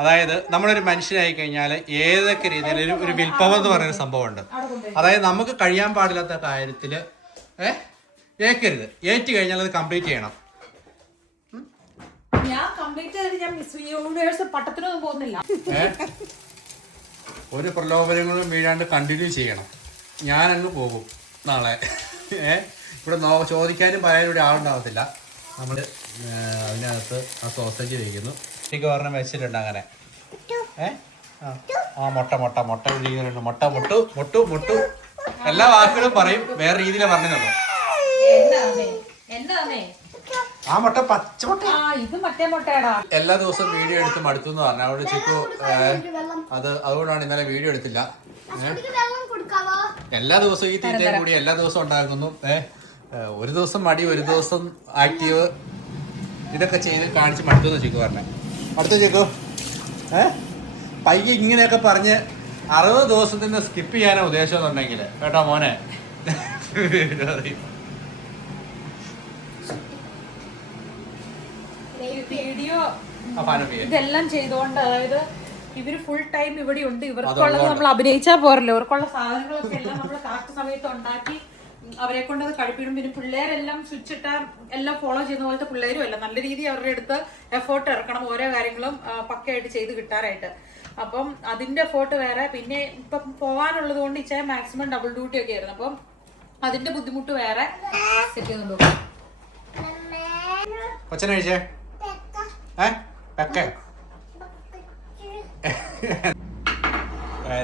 അതായത് നമ്മളൊരു മനുഷ്യനായി കഴിഞ്ഞാൽ ഏതൊക്കെ രീതിയിൽ ഒരു വിൽപ്പവർ എന്ന് പറയുന്ന സംഭവമുണ്ട്. അതായത് നമുക്ക് കഴിയാൻ പാടില്ലാത്ത കാര്യത്തിൽ ഏക്കരുത്, ഏറ്റു കഴിഞ്ഞാൽ അത് കംപ്ലീറ്റ് ചെയ്യണം. ഒരു പ്രലോഭനങ്ങളും വീഴാണ്ട് കണ്ടിന്യൂ ചെയ്യണം. ഞാനങ്ങ് പോകും നാളെ. ഇവിടെ ചോദിക്കാനും പറയാനും ഇവിടെ ആളുണ്ടാവത്തില്ല. നമ്മൾ അതിനകത്ത് ആ സോസേജ് വയ്ക്കുന്നു. എനിക്ക് പറഞ്ഞ വെച്ചിട്ടുണ്ട് അങ്ങനെ. മുട്ട ഒഴിക്കുന്നുണ്ട്. മുട്ടു എല്ലാ വാക്കുകളും പറയും, വേറെ രീതിയിലാണ് പറഞ്ഞതുള്ളൂ. ആ മുട്ട പച്ചമുട്ട. എല്ലാ ദിവസവും വീഡിയോ എടുത്ത് മടുത്തു എന്ന് പറഞ്ഞു. അവിടെ ചിക്കു അതുകൊണ്ടാണ് ഇന്നലെ വീഡിയോ എടുത്തില്ല. എല്ലാ ദിവസവും ഈ തീറ്റയും കൂടി എല്ലാ ദിവസവും ഉണ്ടാക്കുന്നു. ഒരു ദിവസം മടി, ഒരു ദിവസം ആക്റ്റീവ്, ഇതൊക്കെ ചെയ്ത് കാണിച്ച് മടുത്തു ചിക്കു പറഞ്ഞേ. അടുത്ത ചിക്കു പയ്യെ ഇങ്ങനെയൊക്കെ പറഞ്ഞ് 60 ദിവസത്തിന് സ്കിപ്പ് ചെയ്യാനാ ഉദ്ദേശം എന്നുണ്ടെങ്കിൽ കേട്ടോ മോനെ. വീഡിയോ ഇതെല്ലാം ചെയ്തുകൊണ്ട്, അതായത് ഇവര് ഫുൾ ടൈം ഇവിടെ ഉണ്ട്. ഇവർക്കുള്ളത് നമ്മൾ അഭിനയിച്ചാ പോരല്ലോ. ഇവർക്കുള്ള സാധനങ്ങളൊക്കെ എല്ലാം നമ്മൾ കറക്റ്റ് സമയത്ത് ഉണ്ടാക്കി അവരെ കൊണ്ട് അത് കഴിപ്പിടും. പിന്നെ പിള്ളേരെല്ലാം സ്വിച്ച് ഇട്ട എല്ലാം ഫോളോ ചെയ്യുന്ന പോലത്തെ പിള്ളേരും അല്ല. നല്ല രീതിയിൽ അവരുടെ അടുത്ത് എഫേർട്ട് ഇറക്കണം ഓരോ കാര്യങ്ങളും പക്കയായിട്ട് ചെയ്ത് കിട്ടാനായിട്ട്. അപ്പം അതിന്റെ എഫേർട്ട് വേറെ. പിന്നെ ഇപ്പം പോകാനുള്ളത് കൊണ്ട് ഇച്ചായ മാക്സിമം ഡബിൾ ഡ്യൂട്ടി ഒക്കെ ആയിരുന്നു. അപ്പം അതിന്റെ ബുദ്ധിമുട്ട് വേറെ സെറ്റ് ചെയ്യുന്നുണ്ടോ.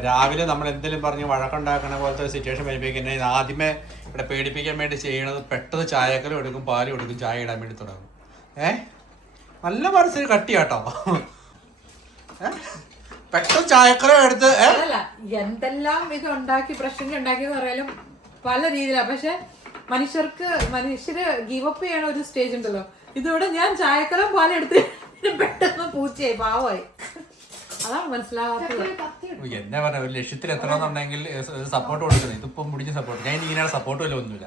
രാവിലെ നമ്മൾ എന്തെങ്കിലും പറഞ്ഞ് വഴക്കുണ്ടാക്കണ പോലത്തെ സിറ്റുവേഷൻ വരുമ്പോഴേക്കും ആദ്യമേ ഇവിടെ പേടിപ്പിക്കാൻ വേണ്ടി ചെയ്യണത് പെട്ടെന്ന് ചായക്കലും എടുക്കും, പാലും എടുക്കും, ചായ ഇടാൻ വേണ്ടി തുടങ്ങും. നല്ല മനസ്സിൽ കട്ടിയാട്ടോ. പെട്ടെന്ന് ചായക്കലം എടുത്ത് എന്തെല്ലാം ഇത് ഉണ്ടാക്കി പ്രശ്നങ്ങൾ ഉണ്ടാക്കിയെന്ന് പറയാലും പല രീതിയിലാണ്. പക്ഷെ മനുഷ്യര് ഗീവപ്പ് ചെയ്യണ ഒരു സ്റ്റേജ് ഉണ്ടല്ലോ. ഇതിവിടെ ഞാൻ ചായക്കലം പാലെടുത്ത് പെട്ടെന്ന് പൂച്ചയായി, പാവമായി. അതാണ് മനസ്സിലാവാത്തത്. എന്നാ പറയാ, ഒരു ലക്ഷ്യത്തിൽ എത്തണമെന്നുണ്ടെങ്കിൽ സപ്പോർട്ട് കൊടുക്കുന്നത്. ഇതിപ്പം മുടിഞ്ഞ സപ്പോർട്ട്. ഞാൻ ഇങ്ങനെ സപ്പോർട്ട് വല്ല ഒന്നുമില്ല.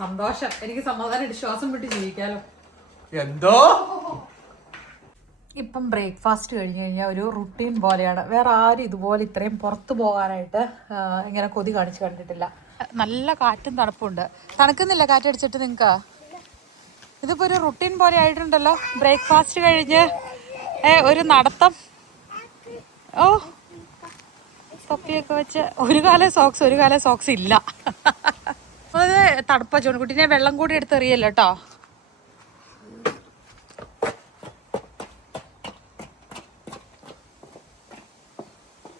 സന്തോഷം, എനിക്ക് സമാധാനം, ശ്വാസം വിട്ട് ജീവിക്കാലോ. എന്തോ ഇപ്പം ബ്രേക്ക്ഫാസ്റ്റ് കഴിഞ്ഞ് കഴിഞ്ഞാൽ ഒരു റുട്ടീൻ പോലെയാണ്. വേറെ ആരും ഇതുപോലെ ഇത്രയും പുറത്തു പോകാനായിട്ട് ഇങ്ങനെ കൊതി കാണിച്ച് കണ്ടിട്ടില്ല. നല്ല കാറ്റും തണുപ്പുണ്ട്. തണുക്കുന്നില്ല കാറ്റടിച്ചിട്ട് നിങ്ങൾക്ക്? ഇതിപ്പോൾ ഒരു റുട്ടീൻ പോലെ ആയിട്ടുണ്ടല്ലോ. ബ്രേക്ക്ഫാസ്റ്റ് കഴിഞ്ഞ് ഒരു നടത്തം. ഓ, തൊപ്പിയൊക്കെ വെച്ച് ഒരു കാലം സോക്സ് ഇല്ല. അത് തണുപ്പ. ചൂൺകുട്ടീനെ വെള്ളം കൂടി എടുത്ത് എറിയല്ലോ കേട്ടോ.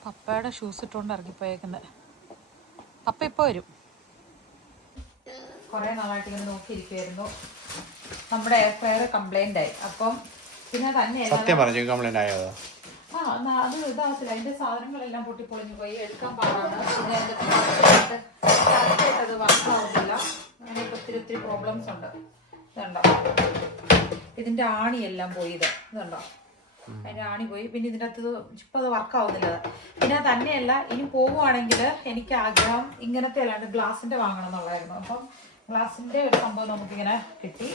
പപ്പയുടെ ഷൂസ് ഇട്ടുകൊണ്ട് ഇറങ്ങിപ്പോയേക്കുന്നത്. പപ്പ ഇപ്പോൾ വരും. കുറേ നാളായിട്ട് ഇങ്ങനെ നോക്കിയിരിക്കുമായിരുന്നു. നമ്മുടെ എയർ ഫ്രയർ കംപ്ലൈൻ്റ് ആയി. അപ്പം പിന്നെ തന്നെ കംപ്ലൈന്റ് ആയോ? അത് ഇതാകത്തില്ല. അതിന്റെ സാധനങ്ങളെല്ലാം പൊട്ടിപ്പൊളിഞ്ഞു പോയി. എടുക്കാൻ പാടാണ്. പിന്നെ അത് വർക്കാവുന്നില്ല. അങ്ങനെയൊക്കെ ഒത്തിരി പ്രോബ്ലംസ് ഉണ്ട്. ഇതുണ്ടോ, ഇതിന്റെ ആണിയെല്ലാം പോയി. ഇതുണ്ടോ, അതിന്റെ ആണി പോയി. പിന്നെ ഇതിൻ്റെ അകത്ത് ഇപ്പം അത് വർക്കാവുന്നില്ല. പിന്നെ തന്നെയല്ല, ഇനി പോകുവാണെങ്കിൽ എനിക്ക് ആഗ്രഹം ഇങ്ങനത്തെ അല്ലാണ്ട് ഗ്ലാസിന്റെ വാങ്ങണം എന്നുള്ളതായിരുന്നു. അപ്പം ഗ്ലാസിന്റെ ഒരു സംഭവം നമുക്കിങ്ങനെ കിട്ടി.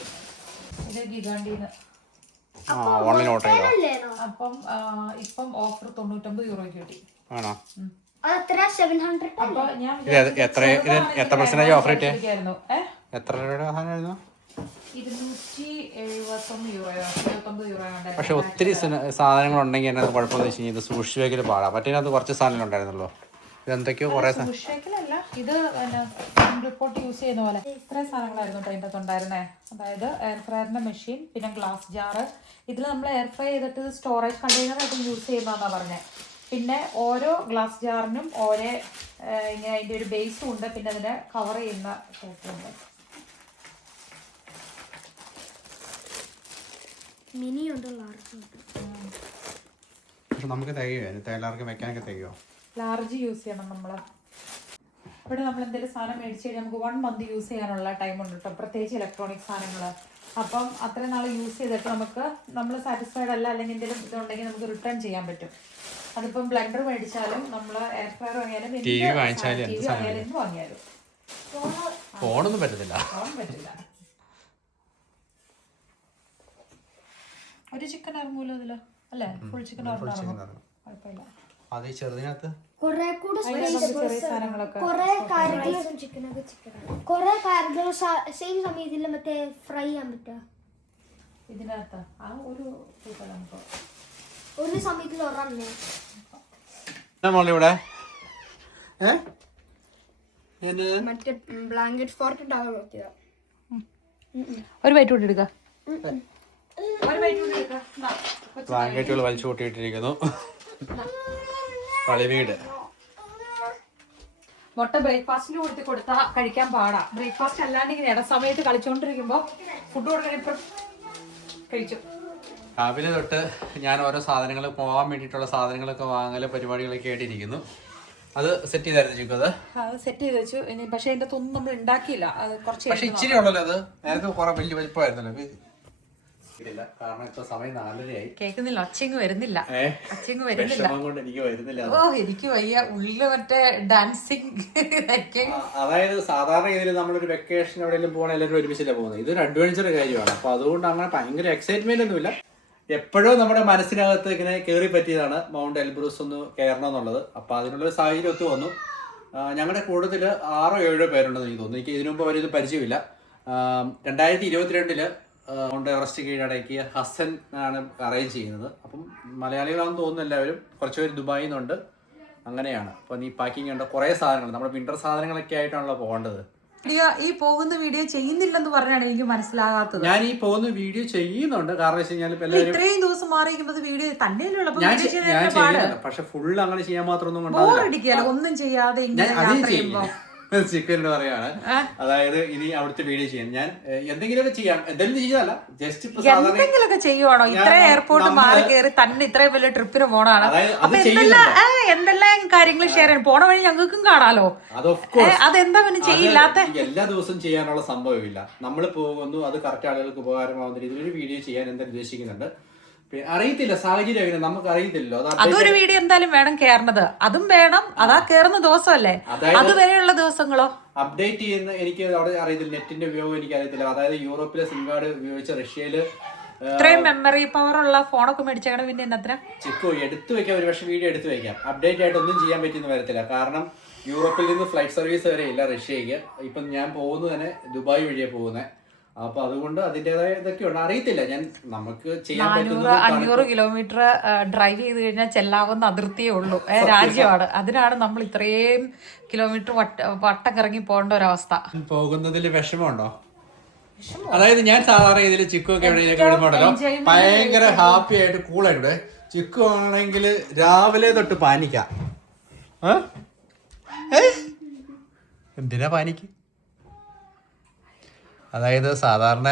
ഇത് ഗിഗാണ്ടിന്ന്. അപ്പം ഇപ്പം ഓഫർ 99 യൂറോയ്ക്ക് കിട്ടി. അപ്പൊ ഞാൻ പക്ഷെ ഒത്തിരി സാധനങ്ങൾ ഉണ്ടെങ്കിൽ എന്നെ കുഴപ്പമെന്ന് വെച്ച് കഴിഞ്ഞാൽ ഇത് സൂക്ഷിച്ച് വെക്കൽ പാടാ. മറ്റേതിനകത്ത് കുറച്ച് സാധനങ്ങൾ ഉണ്ടായിരുന്നല്ലോ. ഇതെന്തൊക്കെയോ കുറെ ഇത് റിപ്പോർട്ട് യൂസ് ചെയ്യുന്ന പോലെ ഇത്രയും സാധനങ്ങളായിരുന്നു അതിൻ്റെ അകത്ത് ഉണ്ടായിരുന്നേ. അതായത് എയർ ഫ്രയറിന്റെ മെഷീൻ, പിന്നെ ഗ്ലാസ് ജാറ്. ഇതിൽ നമ്മൾ എയർ ഫ്രൈ ചെയ്തിട്ട് സ്റ്റോറേജ് കണ്ടെയ്നറായിട്ട് യൂസ് ചെയ്യുന്നതെന്നാണ് പറഞ്ഞത്. പിന്നെ ഓരോ ഗ്ലാസ് ജാറിനും ഓരോ ഇങ്ങനെ അതിൻ്റെ ഒരു ബേസും ഉണ്ട്. പിന്നെ അതിനെ കവർ ചെയ്യുന്ന ടോപ്പുണ്ട്. പക്ഷെ നമുക്ക് എല്ലാവർക്കും വെക്കാനൊക്കെ തികയോ? ലാർജ് യൂസ് ചെയ്യണം നമ്മൾ. ഇവിടെ നമ്മൾ എന്തെങ്കിലും സാധനം മേടിച്ച് കഴിഞ്ഞാൽ നമുക്ക് 1 month യൂസ് ചെയ്യാനുള്ള ടൈം ഉണ്ട് കേട്ടോ. പ്രത്യേകിച്ച് ഇലക്ട്രോണിക് സാധനങ്ങൾ. അപ്പം അത്രയും നാൾ യൂസ് ചെയ്തിട്ട് നമ്മൾ സാറ്റിസ്ഫൈഡ് അല്ല, അല്ലെങ്കിൽ എന്തെങ്കിലും ഇതുണ്ടെങ്കിൽ നമുക്ക് റിട്ടേൺ ചെയ്യാൻ പറ്റും. അതിപ്പം ബ്ലെൻഡർ മേടിച്ചാലും നമ്മൾ എയർ ഫ്രയർ വാങ്ങിയാലും എന്ത് വാങ്ങിയാലും ഫോണൊന്നും പറ്റത്തില്ല. ഒരു ചിക്കൻ ഇറങ്ങൂലോ ഇതില്. അല്ലേ? ഫുൾ ചിക്കൻ കുഴപ്പമില്ല. അത് ഈ ചെറുതിനകത്ത് ചെറിയ സാധനങ്ങളൊക്കെ സെയിം സമയത്തില്ല മറ്റേ ഫ്രൈ ചെയ്യാൻ പറ്റുക ഇതിനകത്ത് ആ ഒരു സമയത്തിൽ ഒരെണ്ണേ നമ്മളിവിടെ മറ്റേ ബ്ലാങ്കറ്റ് ഫോർട്ട് ഉണ്ടാകാൻ നോക്കിയതാ. ഒരു വൈറ്റ് കൂടി എടുക്ക. ഒരു വൈറ്റ് കൂടി എടുക്ക. ബ്ലാങ്കറ്റുകൾ വലിച്ചു കൂട്ടിയിട്ടിരിക്കുന്നു. കളിവീട് മുട്ട ബ്രേക്ക്ഫാസ്റ്റിന് കൊടുത്താൽ കഴിക്കാൻ പാടാ. ബ്രേക്ക്ഫാസ്റ്റ് അല്ലാണ്ട് ഇങ്ങനെ ഇട സമയത്ത് കളിച്ചോണ്ടിരിക്കുമ്പോ ഫുഡ് കൊടുക്കാൻ കഴിച്ചു. രാവിലെ തൊട്ട് ഞാൻ ഓരോ സാധനങ്ങൾ പോകാൻ വേണ്ടിയിട്ടുള്ള സാധനങ്ങളൊക്കെ വാങ്ങല് പരിപാടികളൊക്കെ ആയിട്ടിരിക്കുന്നു. അത് സെറ്റ് ചെയ്തായിരുന്നു ചിക്കു? അത് സെറ്റ് ചെയ്ത് വെച്ചു. ഇനി പക്ഷെ അതിന്റെ ഒന്നും നമ്മൾ ഉണ്ടാക്കിയില്ല. അത് കുറച്ച് പക്ഷെ ഇച്ചിരി ഉള്ളല്ലോ. അത് നേരത്തെ കുറെ വലിയ വലിപ്പമായിരുന്നല്ലോ. കാരണം ഇപ്പൊ സമയം 4:30 കേൾക്കുന്നില്ല. ഒച്ചങ്ങ് വരുന്നില്ല. കൊണ്ട് എനിക്ക് വരുന്നില്ല. ഓ എനിക്ക് വയ്യ. ഉള്ളില് മറ്റേ ഡാൻസിങ്. അതായത് സാധാരണ രീതിയിൽ നമ്മളൊരു വെക്കേഷൻ എവിടെയെങ്കിലും പോകണ എല്ലാവരും ഒരുമിച്ചല്ലേ പോകുന്നത്. ഇതൊരു അഡ്വഞ്ചർ കാര്യമാണ്. അപ്പൊ അതുകൊണ്ട് അങ്ങനെ ഭയങ്കര എക്സൈറ്റ്മെന്റ് ഒന്നുമില്ല. എപ്പോഴും നമ്മുടെ മനസ്സിനകത്ത് ഇങ്ങനെ കയറി പറ്റിയതാണ് മൗണ്ട് എൽബ്രൂസ് ഒന്ന് കയറണം എന്നുള്ളത്. അപ്പൊ അതിനുള്ളൊരു സാഹചര്യം ഒത്തു വന്നു. ഞങ്ങളുടെ കൂടുതൽ 6-7 പേരുണ്ടെന്ന് എനിക്ക് തോന്നുന്നു. എനിക്ക് ഇതിനു മുമ്പ് അവരിത് പരിചയമില്ല. 2022 മൗണ്ട് എവറസ്റ്റ് കീഴടക്കിയ ഹസൻ ആണ് അറേഞ്ച് ചെയ്യുന്നത്. അപ്പം മലയാളികളാണെന്ന് തോന്നുന്നു എല്ലാവരും. കുറച്ച് പേര് ദുബായിൽ നിന്നുണ്ട്. അങ്ങനെയാണ്. അപ്പം ഈ പാക്കിംഗ് ഉണ്ട്. കുറേ സാധനങ്ങൾ നമ്മുടെ വിന്റർ സാധനങ്ങളൊക്കെ ആയിട്ടാണല്ലോ പോകേണ്ടത്. ഈ പോകുന്ന വീഡിയോ ചെയ്യുന്നില്ലെന്ന് പറഞ്ഞാണ് എനിക്ക് മനസ്സിലാകാത്തത്. ഞാൻ ഈ പോകുന്ന വീഡിയോ ചെയ്യുന്നുണ്ട്. കാരണം വെച്ച് കഴിഞ്ഞാൽ ഇത്രയും ദിവസം മാറിയിരിക്കുമ്പോൾ വീഡിയോ തന്നെയല്ലോ. ഞാൻ ചെയ്യുന്നുണ്ട്. പക്ഷെ ഫുൾ അങ്ങനെ ചെയ്യാൻ മാത്രമൊന്നും ഉണ്ടാവില്ല. ഒന്നും ചെയ്യാതെ ചിക്കനോട് പറയാണ്. അതായത് ഇനി അവിടുത്തെ വീഡിയോ ചെയ്യാൻ ഞാൻ എന്തെങ്കിലുമൊക്കെ ചെയ്യാം. എന്തെങ്കിലും ചെയ്തല്ല, ജസ്റ്റ് എന്തെങ്കിലുമൊക്കെ ചെയ്യുവാണോ? ഇത്ര എയർപോർട്ട് മാറി കയറി തന്നെ ഇത്രയും വലിയ ട്രിപ്പിന് പോണാണ്. അപ്പൊ എന്തെല്ലാം കാര്യങ്ങൾ ഷെയർ ചെയ്യാൻ പോണ വഴി ഞങ്ങൾക്കും കാണാലോ. അതെന്താ പിന്നെ ചെയ്യില്ലാത്ത? എല്ലാ ദിവസവും ചെയ്യാനുള്ള സംഭവമില്ല. നമ്മൾ പോകുന്നു, അത് കറക്റ്റ് ആളുകൾക്ക് ഉപകാരമാവുന്ന രീതിയിൽ ഒരു വീഡിയോ ചെയ്യാൻ എന്തായാലും ഉദ്ദേശിക്കുന്നുണ്ട്. അറിയത്തില്ല സാഹചര്യം, നമുക്ക് അറിയത്തില്ലല്ലോ. അതൊരു വീഡിയോ എന്തായാലും വേണം കേറണത്. അതും വേണം. അതാ കേറുന്ന ദിവസമല്ലേ. അതുവരെയുള്ള ദിവസങ്ങളോ അപ്ഡേറ്റ് ചെയ്യുന്ന എനിക്ക് അവിടെ അറിയത്തില്ല. നെറ്റിന്റെ ഉപയോഗം എനിക്ക് അറിയത്തില്ല. അതായത് യൂറോപ്പിലെ സിം കാർഡ് ഉപയോഗിച്ച റഷ്യയില് ഇത്രയും മെമ്മറി പവർ ഉള്ള ഫോണൊക്കെ മേടിച്ചാൽ പിന്നെ എന്നത്ര ചിക്കു എടുത്തു വെക്കാം. ഒരു പക്ഷേ വീഡിയോ എടുത്തു വെക്കാം. അപ്ഡേറ്റ് ആയിട്ട് ഒന്നും ചെയ്യാൻ പറ്റിയെന്ന് വരത്തില്ല. കാരണം യൂറോപ്പിൽ നിന്ന് ഫ്ലൈറ്റ് സർവീസ് വരെ ഇല്ല റഷ്യക്ക്. ഇപ്പം ഞാൻ പോകുന്നത് തന്നെ ദുബായ് വഴിയാണ് പോകുന്നത്. അപ്പൊ അതുകൊണ്ട് അതിന്റേതായ ഇതൊക്കെ ഉണ്ട്. അറിയത്തില്ല. ഞാൻ നമുക്ക് ചെയ്യാൻ 500 കിലോമീറ്റർ ഡ്രൈവ് ചെയ്ത് കഴിഞ്ഞാൽ ചെല്ലാവുന്ന അതിർത്തിയേ ഉള്ളൂ. രാജ്യമാണ്. അതിനാണ് നമ്മൾ ഇത്രയും കിലോമീറ്റർ വട്ടം കറങ്ങി പോകേണ്ട ഒരവസ്ഥ. പോകുന്നതിൽ വിഷമമുണ്ടോ? അതായത് ഞാൻ സാധാരണ ഇതിൽ ചിക്കു ഒക്കെ എവിടെയൊക്കെ വിടുമ്പോണ്ടല്ലോ ഭയങ്കര ഹാപ്പി ആയിട്ട് കൂളായിട്ട്. ചിക്കു ആണെങ്കിൽ രാവിലെ തൊട്ട് പാനിക്കാം. എന്തിനാ പാനിക്ക്? അതായത് സാധാരണ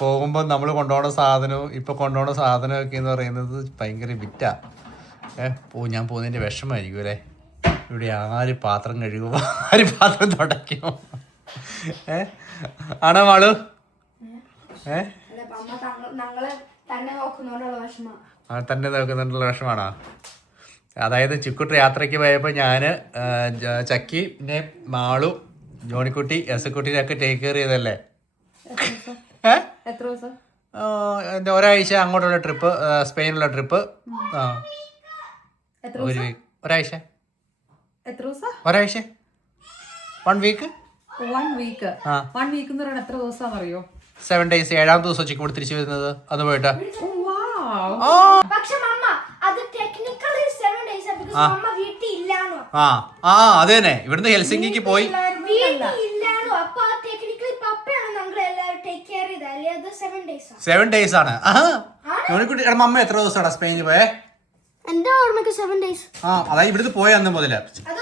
പോകുമ്പോൾ നമ്മൾ കൊണ്ടുപോകുന്ന സാധനവും ഇപ്പൊ കൊണ്ടുപോകുന്ന സാധനമൊക്കെ എന്ന് പറയുന്നത് ഭയങ്കര വിറ്റാ. ഞാൻ പോകുന്നതിന്റെ വിഷമായിരിക്കും അല്ലേ. ഇവിടെ ആര് പാത്രം കഴുകുമോ, ആര് പാത്രം തുടയ്ക്കുമോ? ആണോ മാളു? തന്നെ നോക്കുന്നുണ്ടുള്ള വിഷമാണോ? അതായത് ചിക്കുട്ടി യാത്രയ്ക്ക് പോയപ്പോൾ ഞാൻ ചക്കി പിന്നെ മാളു ജോണിക്കുട്ടി എസക്കുട്ടിനൊക്കെ ടേക്ക് കെയർ ചെയ്തല്ലേ. എൻ്റെ ഒരാഴ്ച അങ്ങോട്ടുള്ള ട്രിപ്പ്, സ്പെയിനുള്ള ട്രിപ്പ്. ഒരാഴ്ച 1 വീക്ക്. 7 days. 7ാം ദിവസം ചിക്കു കൂടി തിരിച്ചു വരുന്നത്. അത് പോയിട്ട് അത് തന്നെ ഇവിടുന്ന് ഹെൽസിങ്കിക്ക് പോയി. 7 days ആണ്. മമ്മ എത്ര ദിവസമാണ് സ്പെയിനിൽ പോയേ? അതായത് ഇവിടുന്ന് പോയ അന്ന് മുതല്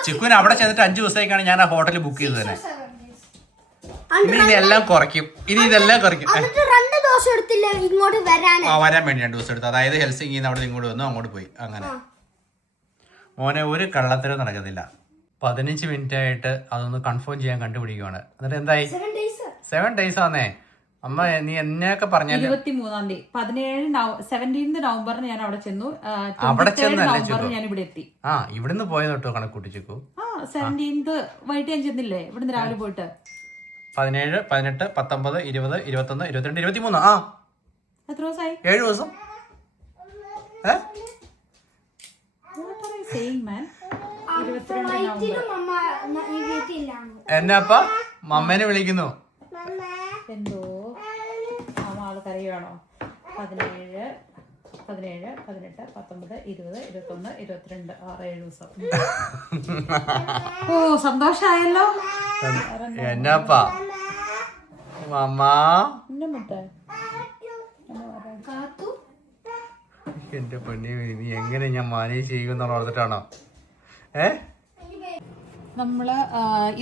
ചിക്കുവിന് അവിടെ ചെന്നിട്ട് 5 ദിവസത്തേക്കാണ് ഞാൻ ആ ഹോട്ടലിൽ ബുക്ക് ചെയ്തത് തന്നെ. ഇനി ഇതെല്ലാം കുറയ്ക്കും. വരാൻ വേണ്ടി 2 ദിവസം എടുത്തു. അതായത് ഹെൽസിംഗിൽ നിന്ന് അവിടെ ഇങ്ങോട്ട് വന്നു, അങ്ങോട്ട് പോയി. അങ്ങനെ മോനെ ഒരു കള്ളത്തരം നടക്കത്തില്ല. 15 മിനിറ്റ് ആയിട്ട് അതൊന്ന് കൺഫേം ചെയ്യാൻ കണ്ടുപിടിക്കുവാണ്. എന്നിട്ട് എന്തായി? 7 days ആന്നേ. അമ്മ നീ എന്നെയൊക്കെ പറഞ്ഞാൽ 23-ാം തീയതി 17 നവംബറിന് ഞാൻ അവിടെ ചെന്നു. അവിടെ ചെന്നല്ലേ ഞാൻ ഇവിടെ എത്തി. ഇവിടുന്ന് പോയത് തൊട്ടോ കണക്കൂട്ടി ചിക്കു. 17th വൈകിട്ട് ഞാൻ ചെന്നില്ലേ ഇവിടുന്ന് രാവിലെ പോയിട്ട്. 17, 18, 19, 20, 21, 22, 23. എത്ര ദിവസമായി? 7 ദിവസം. എന്നപ്പ മമ്മേനെ വിളിക്കുന്നു. എന്തോ ആള് കരയുവാണോ? 17, 18, 19, 20, 21, 22, 6-7 ദിവസം. ഓ സന്തോഷായല്ലോ. എന്നപ്പാ മമ്മ എന്റെ പെണ്ണി, നീ എങ്ങനെ ഞാൻ മാനേജ് ചെയ്യുമെന്ന് ഓർത്തിട്ടാണോ? നമ്മള്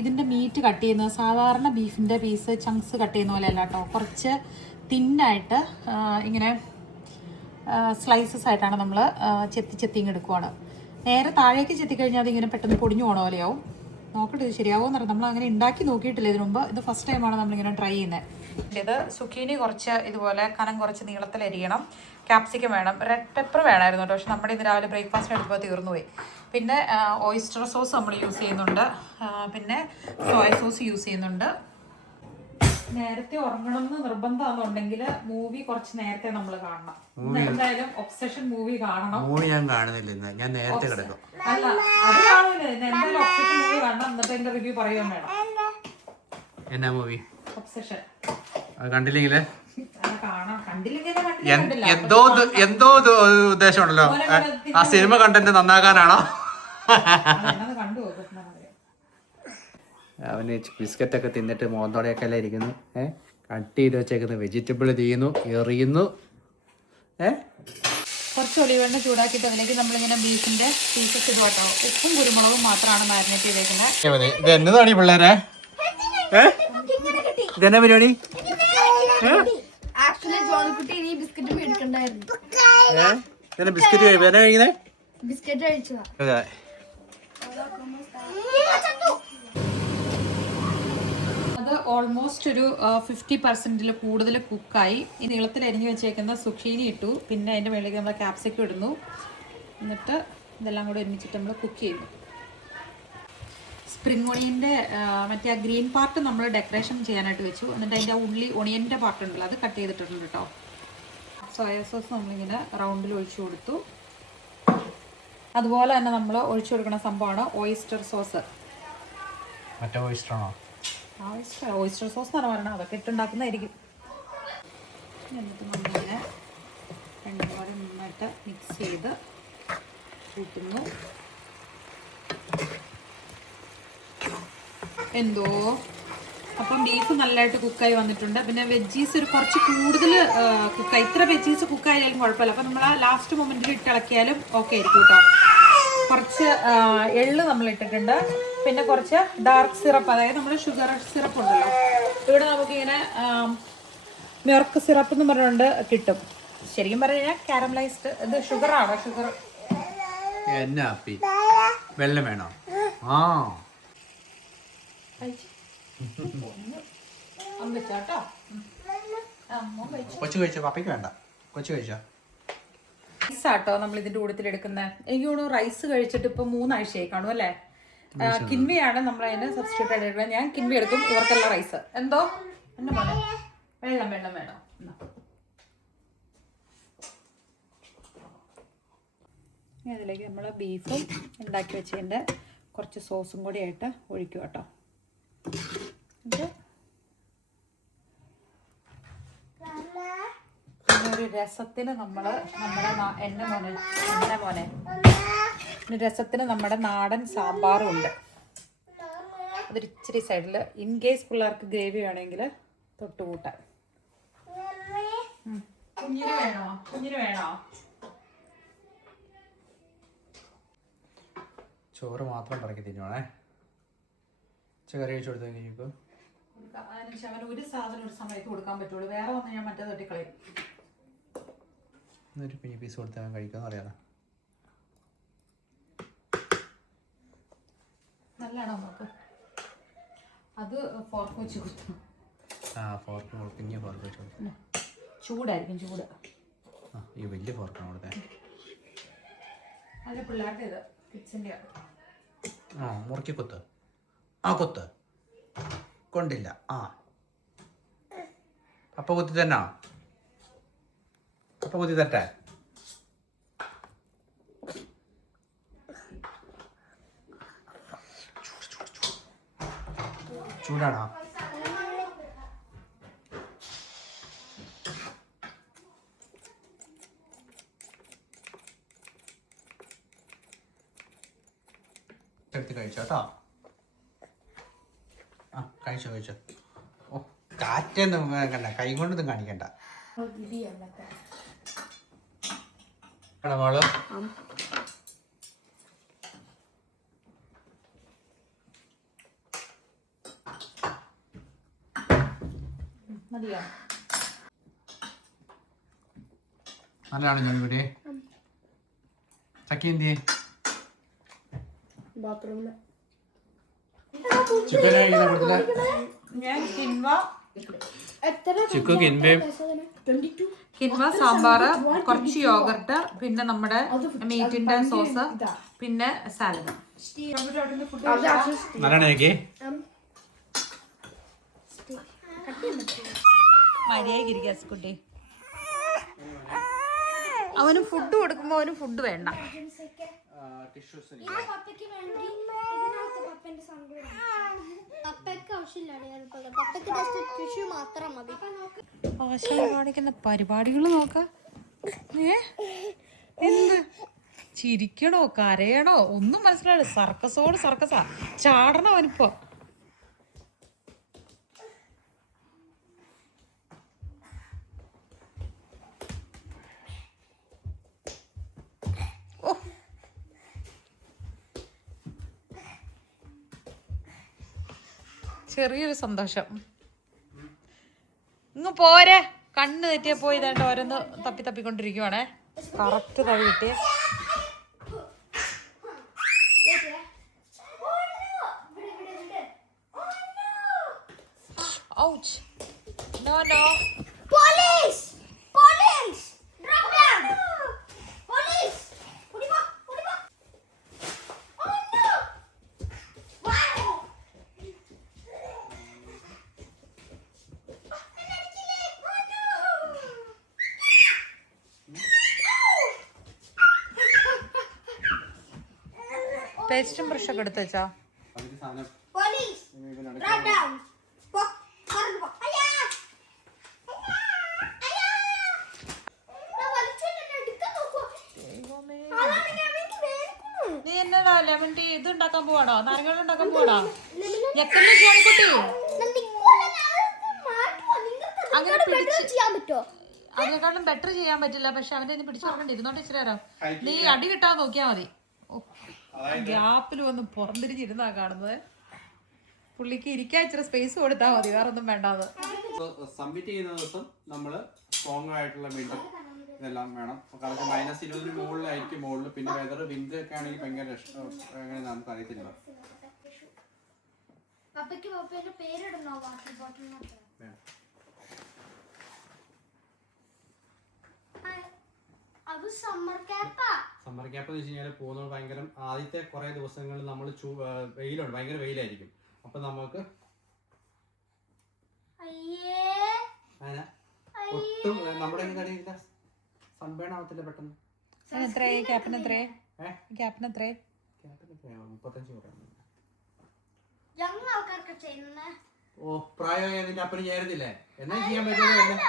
ഇതിന്റെ മീറ്റ് കട്ട് ചെയ്യുന്നത് സാധാരണ ബീഫിന്റെ പീസ് ചങ്ക്സ് കട്ട് ചെയ്യുന്ന പോലെ അല്ല കേട്ടോ. കുറച്ച് തിന്നായിട്ട് ഇങ്ങനെ സ്ലൈസസ് ആയിട്ടാണ് നമ്മൾ ചെത്തി എടുക്കുവാണ്. നേരെ താഴേക്ക് ചെത്തിക്കഴിഞ്ഞാൽ അതിങ്ങനെ പെട്ടെന്ന് പൊടിഞ്ഞു പോകണ പോലെയാവും. നോക്കട്ടെ ഇത് ശരിയാവുമെന്ന് അറിയാം. നമ്മൾ അങ്ങനെ ഉണ്ടാക്കി നോക്കിയിട്ടില്ല ഇതിനു മുമ്പ്. ഇത് ഫസ്റ്റ് ടൈമാണ് നമ്മളിങ്ങനെ ട്രൈ ചെയ്യുന്നത്. ഇത് സുക്കീനി കുറച്ച് ഇതുപോലെ കനം കുറച്ച് നീളത്തിൽ അരിയണം. ക്യാപ്സിക്കം വേണം. റെഡ് പെപ്പർ വേണമായിരുന്നു കേട്ടോ. പക്ഷെ നമ്മുടെ ഇന്ന് രാവിലെ ബ്രേക്ക്ഫാസ്റ്റ് എടുക്കുമ്പോൾ തീർന്നുപോയി. പിന്നെ ഓയിസ്റ്റർ സോസ് നമ്മൾ യൂസ് ചെയ്യുന്നുണ്ട്. പിന്നെ സോയ സോസ് യൂസ് ചെയ്യുന്നുണ്ട്. നേരത്തെ ഉറങ്ങണം എന്ന് നിർബന്ധമാണെന്നുണ്ടെങ്കിൽ മൂവി കുറച്ച് നേരത്തെ നമ്മൾ കാണണം. എന്തായാലും ഒബ്സഷൻ മൂവി കാണണം. മൂവി ഞാൻ കാണുന്നില്ല, ഞാൻ നേരത്തെ കിടക്കും. അല്ല അത് കാണില്ല, എന്തായാലും ഒബ്സഷൻ മൂവി കാണണം. എന്നിട്ട് എന്റെ റിവ്യൂ പറയുകയും വേണം. എന്നാ മൂവി? ഒബ്സഷൻ. കണ്ടില്ലെങ്കിലേ കണ്ടില്ലെങ്കിൽ എന്തോ ഉദ്ദേശം ഉണ്ടല്ലോ. ആ സിനിമ കണ്ടന്റ് നന്നാക്കാനാണോ? അവന് ബിസ്ക്കറ്റ് ഒക്കെ തിന്നിട്ട് മോന്തോടെയൊക്കെ അല്ലേ ഇരിക്കുന്നു. കട്ട് ചെയ്ത് വെച്ചേക്കുന്നു. വെജിറ്റബിൾ തീയുന്നു, എറിയുന്നു. കുറച്ച് ഒലിവെണ്ണ ചൂടാക്കിയിട്ട് അതിലേക്ക് നമ്മളിങ്ങനെ ബീഫിന്റെ പീസസ് ഇടും കേട്ടോ. ഉപ്പും കുരുമുളകും മാത്രമാണ് മാരിനേറ്റ് ചെയ്തേക്കുന്നത്. ഇത് എന്നതാണ് പിള്ളേരെ? ഇതെന്നാ പരിപാടി? ബിസ്ക്കറ്റ് കഴിക്കുന്നേ? അത് ഓൾമോസ്റ്റ് ഒരു 50% കൂടുതൽ കുക്കായി. ഈ നീളത്തിൽ അരിഞ്ഞു വെച്ചേക്കുന്ന സുഖീനി ഇട്ടു. പിന്നെ അതിൻ്റെ മുകളിലേക്ക് നമ്മൾ ക്യാപ്സിക്കം ഇടുന്നു. എന്നിട്ട് ഇതെല്ലാം കൂടെ ഒരുമിച്ചിട്ട് നമ്മൾ കുക്ക് ചെയ്യുന്നു. സ്പ്രിംഗ് ഒണിയൻ്റെ മറ്റേ ആ ഗ്രീൻ പാർട്ട് നമ്മൾ ഡെക്കറേഷൻ ചെയ്യാനായിട്ട് വെച്ചു. എന്നിട്ട് അതിൻ്റെ ഉള്ളി ഒണിയൻ്റെ പാർട്ട് ഉണ്ടല്ലോ അത് കട്ട് ചെയ്തിട്ടുണ്ട് കേട്ടോ. സോയ സോസ് നമ്മളിങ്ങനെ റൗണ്ടിൽ ഒഴിച്ചു കൊടുത്തു. അതുപോലെ തന്നെ നമ്മൾ ഒഴിച്ചു കൊടുക്കുന്ന സംഭവമാണ് ഓയിസ്റ്റർ സോസ്. മറ്റേ ഓയിസ്റ്ററാണോ? ഓയിസ്റ്റർ സോസ് എന്നാണ് പറയുന്നത്. അതൊക്കെ ഇട്ടുണ്ടാക്കുന്നതായിരിക്കും. എന്നിട്ട് നമ്മളിങ്ങനെ രണ്ടും കൂടെ നന്നായിട്ട് മിക്സ് ചെയ്ത് കൂട്ടുന്നു. എന്തോ അപ്പം ബീഫ് നല്ലതായിട്ട് കുക്കായി വന്നിട്ടുണ്ട്. പിന്നെ വെജീസ് ഒരു കുറച്ച് കൂടുതൽ കുക്കായി. ഇത്ര വെജീസ് കുക്കായാലും കുഴപ്പമില്ല. അപ്പം നമ്മൾ ആ ലാസ്റ്റ് മൊമെൻറ്റിൽ ഇട്ടിളക്കിയാലും ഓക്കെ ആയിരിക്കും കേട്ടോ. കുറച്ച് എള്ള് നമ്മൾ ഇട്ടിട്ടുണ്ട്. പിന്നെ കുറച്ച് ഡാർക്ക് സിറപ്പ്, അതായത് നമ്മുടെ ഷുഗർ സിറപ്പ് ഉണ്ടല്ലോ. ഇവിടെ നമുക്കിങ്ങനെ മിൽക്ക് സിറപ്പ് എന്ന് പറഞ്ഞുകൊണ്ട് കിട്ടും. ശരിക്കും പറഞ്ഞു കഴിഞ്ഞാൽ കാരമലൈസ്ഡ്. ഇത് ഷുഗറാണോ? ഷുഗർ. എന്നാ വെള്ളം വേണോ? ആ കൊച്ചു കഴിച്ചോ? പപ്പയ്ക്ക് വേണ്ട, കൊച്ചു കഴിച്ചോ? റൈസാട്ടോ നമ്മൾ ഇതിന്റെ കൂട്ടത്തിൽ എടുക്കുന്നത്. എനിക്ക് തോന്നുന്നു റൈസ് കഴിച്ചിട്ട് ഇപ്പൊ 3 ആഴ്ചയായി കാണും അല്ലേ. കിൻവിയാണ് നമ്മൾ അതിന് സബ്സ്റ്റിറ്റ്യൂട്ട് ആയിട്ട് എടുക്കുന്നത്. ഞാൻ കിൻവി എടുക്കും, ഇവർക്കെല്ലാം റൈസ്. എന്തോ എന്റെ മോനെ വെള്ളം വെള്ളം വേണം. ഇതിലേക്ക് നമ്മൾ ബീഫും ഉണ്ടാക്കി വെച്ചതിൻ്റെ കുറച്ച് സോസും കൂടി ആയിട്ട് ഒഴിക്കും കേട്ടോ. ഒരു രസത്തിന് നമ്മൾ എൻ്റെ മോനെ രസത്തിന് നമ്മുടെ നാടൻ സാമ്പാറും ഉണ്ട്. അതൊരു ഇച്ചിരി സൈഡിൽ ഇൻ കേസ് പിള്ളേർക്ക് ഗ്രേവി വേണമെങ്കിൽ തൊട്ട് കൂട്ടാൻ. കുഞ്ഞിന് വേണോ? ചോറ് മാത്രം പറക്കി തിന്നുവാണേ. കറി വെച്ച് കൊടുത്തു കഴിഞ്ഞപ്പോൾ അവന് ഒരു സാധനം ഒരു സമയത്ത് കൊടുക്കാൻ പറ്റുള്ളൂ. വേറെ വന്ന് ഞാൻ മറ്റേ തൊട്ടിക്കളയും. എന്നൊരു കുഞ്ഞു പീസ് കൊടുത്താൽ കഴിക്കാമെന്ന് അറിയാലോ. നല്ലതാണോ നമുക്ക്? അത് ഫോർക്ക് വെച്ച് കൊടുത്തു. ഫോർക്ക് കുഞ്ഞു ഫോർക്ക് വെച്ച് കൊടുത്തു. ചൂടായിരിക്കും ചൂട്. ഈ വലിയ ഫോർക്കാണ് കൊടുത്തേ. അല്ല പിള്ളേരുടെ ഇത് കിച്ചൻ്റെ. മുറുക്കി കൊത്ത്. കൊത്ത് കൊണ്ടില്ല. പപ്പ കുത്തി തന്നെ. അപ്പൊ കുത്തി തരട്ടെ? ചൂടാണോ? എടുത്ത് കഴിച്ചോ കേട്ടോ. ആ കഴിച്ചോ. ഓ കാറ്റൊന്നും കണ്ട, കൈ കൊണ്ടൊന്നും കാണിക്കണ്ട മോള്. നല്ലതാണ് ഞാൻ ഇവിടെ ചക്കി എന്തിയെ ചിക്കൻ ഞാൻ ചിക്കൻ കിൻവയും കിൻവ, സാമ്പാർ, കുറച്ച് യോഗർട്ട്, പിന്നെ നമ്മുടെ മീറ്റിന്റെ സോസ്, പിന്നെ സാലഡ്. നല്ലാണ് എനിക്ക് മര്യാദ. അവന് ഫുഡ് കൊടുക്കുമ്പോ അവന് ഫുഡ് വേണ്ട. കാണിക്കുന്ന പരിപാടികൾ നോക്ക. എന്ത് ചിരിക്കണോ കരയണോ ഒന്നും മനസ്സിലായില്ല. സർക്കസോട് സർക്കസാ, ചാടണോ അവനിപ്പോ. ചെറിയൊരു സന്തോഷം. ഇങ്ങ് പോരെ, കണ്ണ് തെറ്റിയ പോയി ഇതാണ്ട് ഓരോന്ന് തപ്പിക്കൊണ്ടിരിക്കുവാണേ. കറക്റ്റ് തവി കിട്ടിയ. Ouch. No no. Police police drop down police. പേസ്റ്റും ബ്രഷൊക്കെ എടുത്ത് വെച്ചോ. നീ എന്നതാ ലെമൺ ടീ ഇത് ഉണ്ടാക്കാൻ പോവാണോ? നാരങ്ങ ഉണ്ടാക്കാൻ പോവാണോ? ഞെക്കല്ലേ ജോണിക്കുട്ടി. അങ്ങനെ അതിനെക്കാളും ബെറ്റർ ചെയ്യാൻ പറ്റില്ല. പക്ഷെ അവന്റെ ഇനി പിടിച്ചോണ്ട് ഇരുന്നോണ്ട് ഇച്ചിരി നേരം നീ അടി കിട്ടാൻ നോക്കിയാ മതി. ഗ്യാപ്പിൽ വന്ന് പുറംതിരിഞ്ഞിരുന്നാ കാണുന്നത്. പുള്ളിക്ക് ഇരിക്കാൻ ഇച്ചിരി സ്പേസ് കൊടുത്താൽ മതി, വേറെ ഒന്നും വേണ്ടാതെ. സബ്മിറ്റ് ചെയ്യുന്ന ദിവസം നമ്മള് സ്ട്രോങ് ആയിട്ടുള്ള വിൻഡർ ഇതെല്ലാം വേണം. കാരണം -20 മുകളിലായിരിക്കും മുകളിൽ. പിന്നെ വെതർ വിൻഡ് ഒക്കെ ആണെങ്കിൽ ഭയങ്കര എങ്ങനെ നമുക്ക് അറിയത്തില്ല. സമ്മർ ക്യാപ്പ് എന്ന് വെച്ച് കഴിഞ്ഞാൽ പോകുന്നത് ഭയങ്കര ആദ്യത്തെ കുറെ ദിവസങ്ങളിൽ നമ്മൾ വെയിലുണ്ട്, ഭയങ്കര വെയിലായിരിക്കും. അപ്പൊ നമുക്ക് ഒട്ടും നമ്മുടെ കടയില്ല, സൺബേൺ ആവത്തില്ല പെട്ടെന്ന്. ക്യാപ്പിന് എത്രേ? 35 ഓ പ്രായമായതിന്റെ അപ്പന് ചേരുന്നില്ലേ? എന്നാ ചെയ്യാൻ പറ്റില്ല.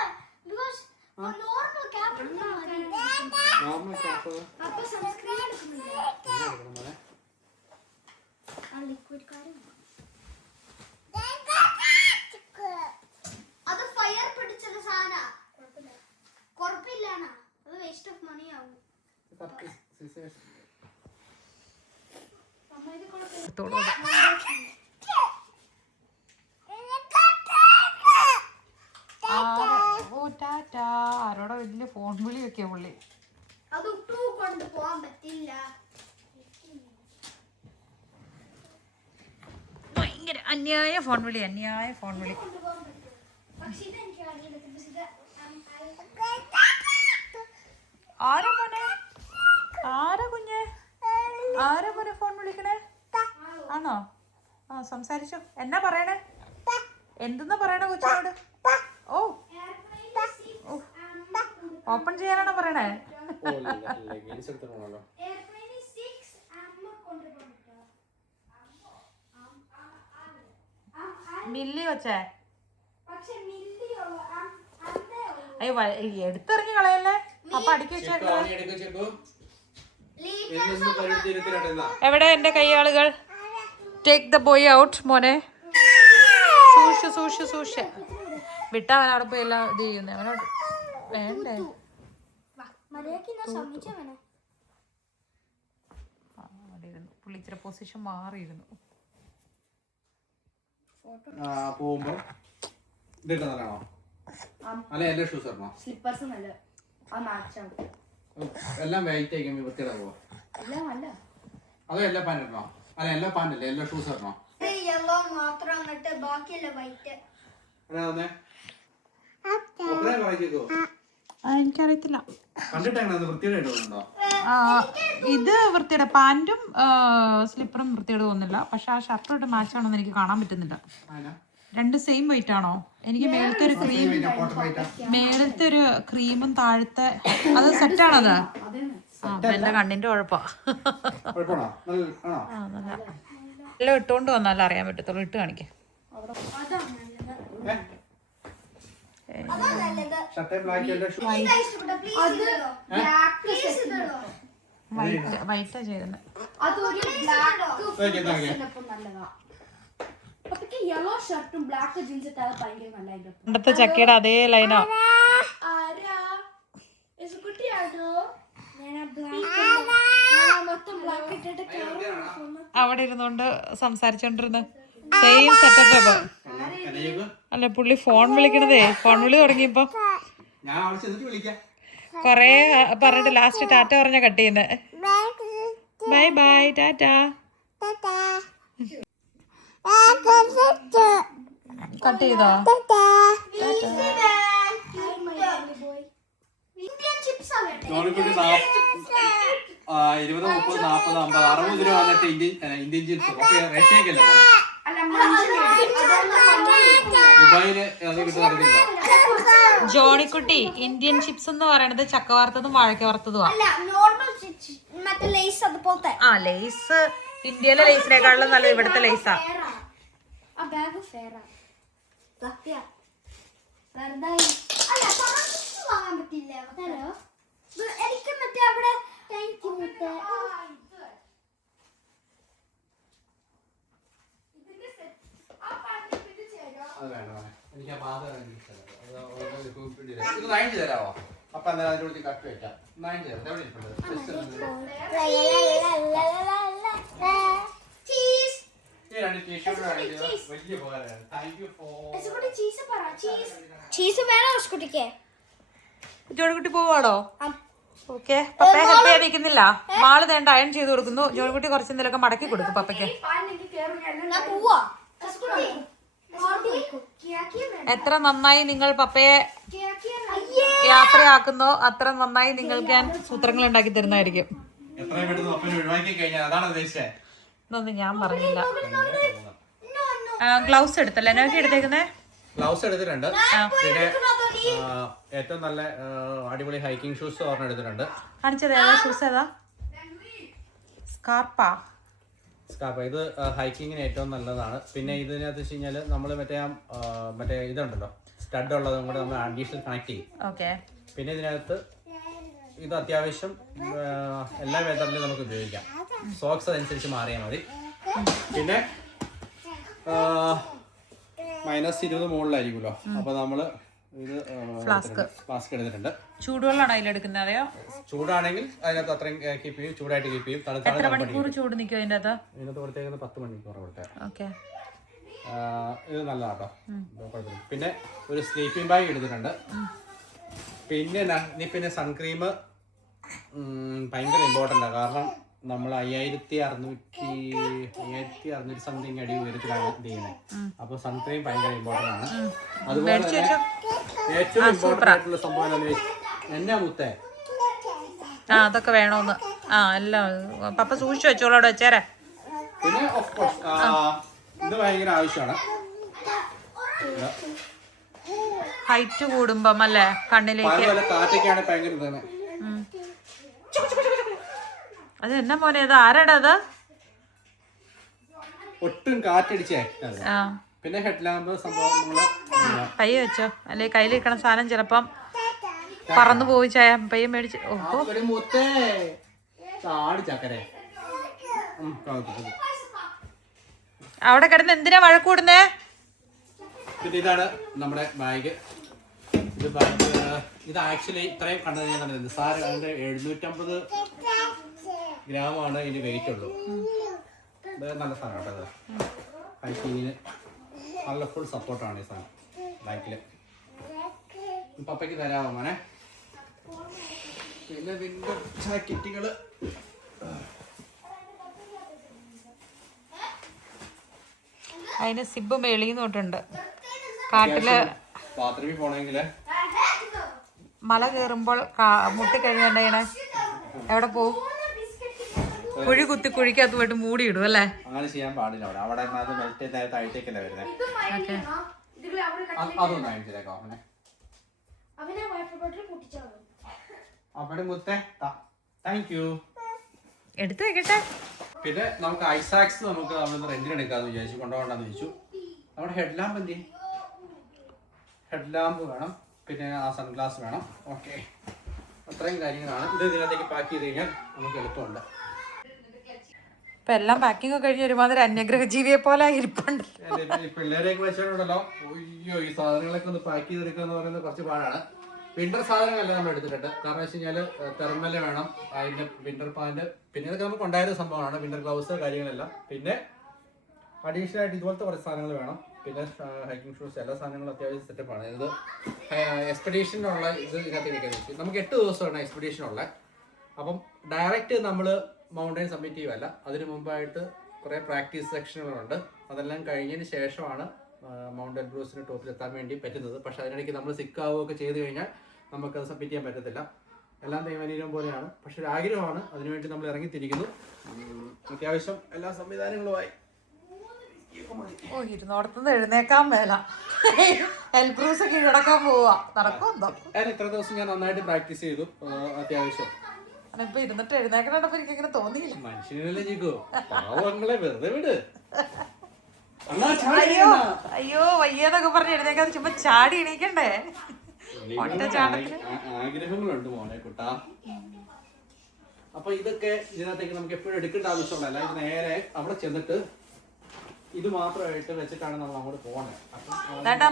അത് ഫയർ പിടിച്ചത് സാധന കുഴപ്പമില്ലാണ്. അത് വേസ്റ്റ് ഓഫ് മണി ആവും. ആരോടെ വലിയ ഫോൺ വിളിയൊക്കെ പുള്ളി. അത് കൊണ്ട് പോവാൻ പറ്റില്ല. ഭയങ്കര അന്യായ ഫോൺ വിളി. ആരാ മോനെ ഫോൺ വിളിക്കണേ? ആണോ? ആ സംസാരിച്ചോ. എന്നാ പറയണേ? എന്തെന്നാ പറയണേ കൊച്ചിനോട്? ഓ ഓപ്പൺ ചെയ്യാനാണോ പറയണേ? മില്ലി വെച്ചേ അയ്യോ എടുത്തിറങ്ങി കളയല്ലേ. അപ്പൊ അടുക്കി വെച്ചേക്കോ. എവിടെ എന്റെ കൈയാളുകൾ? ടേക്ക് ദ ബോയ് ഔട്ട് മോനെ. സൂക്ഷിച്ച് വിട്ടാ അവൻ അവിടെ പോയി എല്ലാം ഇത് ചെയ്യുന്നേ. അവനോട് വേണ്ടേ? പുള്ളി ഇച്ചിരി പൊസിഷൻ മാറിയിരുന്നു. പോകുമ്പോ അല്ല എന്റെ ഷൂസ് ഇടണോ? സ്ലിപ്പേഴ്സ് നല്ല എല്ലാം വെയിറ്റ് ആയിരിക്കും വൃത്തിയുടെ പോവാ. അതോ എല്ലാ പാൻറ് ഇടണോ? അല്ല എല്ലാ പാൻറ് അല്ലേ എല്ലാ ഷൂസ് ഇടണോ? യെല്ലോ മാത്രം എന്നിട്ട് ബാക്കിയല്ല വൈറ്റ്. എനിക്കറിയത്തില്ല. വൃത്തിയുടെ ഇത് വൃത്തിയുടെ പാന്റും സ്ലിപ്പറും വൃത്തിയുടെ തോന്നുന്നില്ല. പക്ഷെ ആ ഷർട്ടോട്ട് മാച്ച് ആണോന്ന് എനിക്ക് കാണാൻ പറ്റുന്നില്ല. രണ്ട് സെയിം വെയിറ്റ് ആണോ? എനിക്ക് മേളത്തെ ഒരു ക്രീമും താഴത്തെ അത് സെറ്റാണത്. എന്റെ കണ്ണിന്റെ കുഴപ്പാ. എല്ലാം ഇട്ടുകൊണ്ട് വന്നാലും അറിയാൻ പറ്റത്തുള്ളൂ. ഇട്ട് കാണിക്കേ. വൈറ്റാ ചെയ്യുന്നത്. പണ്ടത്തെ ചക്കയുടെ അതേ ലൈനോ. അവിടെ ഇരുന്നോണ്ട് സംസാരിച്ചോണ്ടിരുന്ന സെയിം സെറ്റപ്പ്. അല്ല പുള്ളി ഫോൺ വിളിക്കണതേ. ഫോൺ വിളി തുടങ്ങിയപ്പോ കൊറേ പറഞ്ഞിട്ട് ലാസ്റ്റ് ടാറ്റ പറഞ്ഞ കട്ട് ചെയ്യുന്നേ. Bye bye Tata. കട്ട് ചെയ്തോ? 20, 30, 40, 50, 60 രൂപ വന്നിട്ട് ഇന്ത്യൻ ചിപ്സ് റഷ്യക്കല്ലേ ദുബായില് അത് കിട്ടുന്നില്ല. ജോണിക്കുട്ടി ഇന്ത്യൻ ചിപ്സ് എന്ന് പറയണത് ചക്ക വറുത്തതും വാഴക്ക വറുത്തതും. ആ ലേസ് ഇന്ത്യയിലെ ലേസിനേക്കാളും നല്ല ഇവിടുത്തെ ലേസാ. തരാമോ? അപ്പൊ എന്തായാലും അതിന്റെ കൂടെ കട്ട് വെക്കാം. ജോണിക്കുട്ടി പോവാണോ? ഓക്കെ. പപ്പയെ ഹെൽപ്പ് ചെയ്യാതിരിക്കുന്നില്ല. മാള് വേണ്ട അയൺ ചെയ്ത് കൊടുക്കുന്നു. ജോണിക്കുട്ടി കുറച്ച് എന്തെങ്കിലുമൊക്കെ മടക്കി കൊടുക്കും പപ്പയ്ക്ക്. എത്ര നന്നായി നിങ്ങൾ പപ്പയെ യാത്രയാക്കുന്നോ അത്ര നന്നായി നിങ്ങൾക്ക് ഞാൻ സൂത്രങ്ങൾ ഉണ്ടാക്കി തരുന്നതായിരിക്കും. ഇതൊന്നും ഞാൻ പറഞ്ഞില്ല. ഗ്ലൗസ് എടുത്തല്ലേ? എന്നൊക്കെ എടുത്തേക്കുന്നേ? ഗ്ലൗസ് എടുത്തിട്ടുണ്ട്. പിന്നെ ഏറ്റവും നല്ല അടിപൊളി ഹൈക്കിംഗ് ഷൂസ് ഒരെണ്ണം എടുത്തിട്ടുണ്ട്. കാണിച്ചത് ഏതാ ഷൂസ്? ഏതാ? സ്കാർപ്പ. ഇത് ഹൈക്കിങ്ങിന് ഏറ്റവും നല്ലതാണ്. പിന്നെ ഇതിനകത്ത് വെച്ച് കഴിഞ്ഞാൽ നമ്മൾ മറ്റേ ഇതുണ്ടല്ലോ സ്റ്റഡ് ഉള്ളതും കൂടെ നമ്മൾ അഡീഷണൽ കണക്ട് ചെയ്യും. പിന്നെ ഇതിനകത്ത് ഇത് അത്യാവശ്യം എല്ലാ വെതറിലും നമുക്ക് ഉപയോഗിക്കാം. സോക്സ് അതനുസരിച്ച് മാറിയാൽ മതി. പിന്നെ -20 മുകളിലായിരിക്കുമല്ലോ. അപ്പൊ നമ്മള് ഇത് ഫ്ലാസ്ക് എടുത്തിട്ടുണ്ട്. ചൂടുവെള്ളമാണ് അതിലെടുക്കുന്നത്? അതെയോ? ചൂടാണെങ്കിൽ അതിനകത്ത് അത്രയും കീപ്പ് ചെയ്യും. ചൂടായിട്ട് കീപ്പ് ചെയ്യും. എത്ര മണിക്കൂർ ചൂട് നിൽക്കും അതിനകത്ത്? ഇതിനകത്ത് കൊടുത്തേക്കുന്നത് 10 മണിക്കൂർ കൊടുത്തേ. ഓക്കെ. ഇത് നല്ലതാട്ടോ. പിന്നെ ഒരു സ്ലീപ്പിംഗ് ബാഗ് എടുത്തിട്ടുണ്ട്. പിന്നെ സൺക്രീം ഭയങ്കര ഇമ്പോർട്ടൻ്റ് ആണ്. കാരണം നമ്മൾ 5600 സംതിങ് അടി ഉയരത്തിലാണ് ഇത് ചെയ്യുന്നത്. അപ്പൊ സൺക്രീം ഭയങ്കര ഇമ്പോർട്ടൻ്റ് ആണ്. അതുപോലെ തന്നെ ഏറ്റവും ഇമ്പോർട്ടൻ്റ് ആയിട്ടുള്ള സംഭവം എന്നാ മുത്തേ അതൊക്കെ വേണോന്ന്. എല്ലാം പപ്പ സൂക്ഷിച്ചു വെച്ചോളൂ അവിടെ വെച്ചേരെ. പിന്നെ ഓഫ് കോഴ്സ് ഇത് ഭയങ്കര ആവശ്യമാണ്. ഹൈറ്റ് കൂടുമ്പം അല്ലേ കണ്ണിലേക്ക്. കാറ്റൊക്കെയാണ് ഭയങ്കര ഇതാണ്. അത് എന്നാ മോനെ അത് ആരാടാ അത്? ഒട്ടും കാറ്റടിച്ചേ. പിന്നെ ഹെഡ് ലാമ്പ് സംഭവം നമ്മള് കൈ വെച്ചോ, അല്ലെ കയ്യിലിരിക്കണ സാധനം ചിലപ്പം പറന്നു പോയി ചായ പയ്യെ മേടിച്ച്. ഓഹോ അവിടെ കിടന്ന് എന്തിനാ വഴക്കൂടുന്നേ? പിന്നെ ഇതാണ് നമ്മുടെ ബാഗ്. ഇത് ആക്ച്വലി ഇത്രയും കണ്ടത് ഞാൻ കണ്ടത് സാറ് അതിന്റെ 750 ഗ്രാമാണ് ഇതിന് വെയിറ്റ് ഉള്ളൂ. ഇത് നല്ല സാധനം കേട്ടോ. ഹൈക്കിങ്ങിന് നല്ല ഫുൾ സപ്പോർട്ടാണ് ഈ സാധനം ബാക്കില്. പപ്പയ്ക്ക് തരാമോ മോനെ? പിന്നെ വിൻഡർ ജാക്കറ്റുകള് അതിന് സിബ് മേളിന്ന് തൊട്ടുണ്ട്. കാട്ടില് ബാത്റൂമിൽ പോണെങ്കില് മല കയറുമ്പോൾ മുട്ടിക്കഴിഞ്ഞാൽ എവിടെ പോവും? കുഴി കുത്തി കുഴിക്കകത്ത് പോയിട്ട് മൂടിയിടും അല്ലേ? അങ്ങനെ ചെയ്യാൻ പാടില്ല. അവിടെ താഴത്തേക്കല്ലേ വരുന്നത്. അതൊന്നും അയച്ചിലേക്കോ അവനെ. അവിടെ മുത്തേ താങ്ക് യു എടുത്തു വെക്കട്ടെ. പിന്നെ നമുക്ക് ഐസാക്സ് നമുക്ക് അവിടെ റെന്റിന് എടുക്കാന്ന് വിചാരിച്ചു, കൊണ്ടുപോകണ്ടെന്ന് ചോദിച്ചു. നമ്മുടെ ഹെഡ് ലാമ്പ് എന്ത്? ഹെഡ് ലാമ്പ് വേണം, പിന്നെ ആ സൺഗ്ലാസ് വേണം. ഓക്കെ, അത്രയും കാര്യങ്ങളാണ്. ഇത് ഇതിനകത്തേക്ക് പാക്ക് ചെയ്ത് കഴിഞ്ഞാൽ നമുക്ക് എളുപ്പമുണ്ട്. ഇപ്പൊ എല്ലാം പാക്കിംഗ് ഒക്കെ കഴിഞ്ഞ് ഒരുമാതിരി അന്യഗ്രഹ ജീവിയെ പോലെ ഇരിപ്പുണ്ട്. പിള്ളേരെയൊക്കെ വെച്ചിട്ടുണ്ടല്ലോ, അയ്യോ ഈ സാധനങ്ങളൊക്കെ ഒന്ന് പാക്ക് ചെയ്തെടുക്കുക എന്ന് പറയുന്നത് കുറച്ച് പാടാണ്. വിന്റർ സാധനങ്ങളെല്ലാം നമ്മൾ എടുത്തിട്ടുണ്ട്. കാരണം വെച്ച് കഴിഞ്ഞാൽ തെർമല് വേണം, അതിന്റെ വിന്റർ പാന്റ്, പിന്നെ ഇതൊക്കെ നമുക്ക് ഉണ്ടായിരുന്ന സംഭവമാണ്. വിന്റർ ഗ്ലൗസ് കാര്യങ്ങളെല്ലാം. പിന്നെ അഡീഷണൽ ആയിട്ട് ഇതുപോലത്തെ കുറച്ച് സാധനങ്ങൾ വേണം. പിന്നെ ഹൈക്കിംഗ് ഷൂസ്, എല്ലാ സാധനങ്ങളും അത്യാവശ്യം സെറ്റപ്പാണ്. ഇത് എക്സ്പെഡീഷനുള്ള ഇത് ഇതിനകത്ത് നമുക്ക് 8 ദിവസമാണ് എക്സ്പെഡീഷനുള്ള. അപ്പം ഡയറക്റ്റ് നമ്മൾ മൗണ്ടൈൻ സബ്മിറ്റ് ചെയ്യുമല്ല, അതിന് മുമ്പായിട്ട് കുറേ പ്രാക്ടീസ് സെക്ഷനുകളുണ്ട്. അതെല്ലാം കഴിഞ്ഞതിന് ശേഷമാണ് മൗണ്ട് എൽബ്രൂസിന് ടോപ്പിലെത്താൻ വേണ്ടി പറ്റുന്നത്. പക്ഷെ അതിനിടയ്ക്ക് നമ്മൾ സിക്കാവുകയൊക്കെ ചെയ്ത് കഴിഞ്ഞാൽ നമുക്കത് സബ്മിറ്റ് ചെയ്യാൻ പറ്റത്തില്ല. എല്ലാം ദൈവാനുഗ്രഹം പോലെയാണ്. പക്ഷെ ഒരു ആഗ്രഹമാണ്, അതിനുവേണ്ടി നമ്മൾ ഇറങ്ങിത്തിരിക്കുന്നു. അത്യാവശ്യം എല്ലാ സംവിധാനങ്ങളുമായി. ഓ, ഇരുന്നോടത്തുനിന്ന് എഴുന്നേക്കാൻ മേല. എൽബ്രൂസ് കീഴടക്കാൻ പോവാ, നടക്കുമെന്തോ. ഇത്ര ദിവസം ഞാൻ നന്നായിട്ട് പ്രാക്ടീസ് ചെയ്തു അത്യാവശ്യം. ഇപ്പൊ ഇരുന്നിട്ട് എഴുന്നേക്കണപ്പോ എനിക്ക് ഇങ്ങനെ തോന്നിയില്ല. മനുഷ്യനല്ലേ ജിഗോ, പാവങ്ങളെ വെറുതെ വിട്. അയ്യോ അയ്യോ വയ്യെന്നൊക്കെ പറഞ്ഞ് എഴുന്നേക്കാതെ ചുമ്മാ ചാടി എണീക്കണ്ടേ? ആഗ്രഹങ്ങളുണ്ട് മോനെ കുട്ടാ. അപ്പൊ ഇതൊക്കെ ഇതിനകത്തേക്ക് നമുക്ക് എപ്പോഴും എടുക്കേണ്ട ആവശ്യമുള്ളതല്ല. ഇത് നേരെ അവിടെ ചെന്നിട്ട് ഇത് മാത്രമായിട്ട് വെച്ചിട്ടാണ് നമ്മൾ അങ്ങോട്ട് പോകുന്നത്.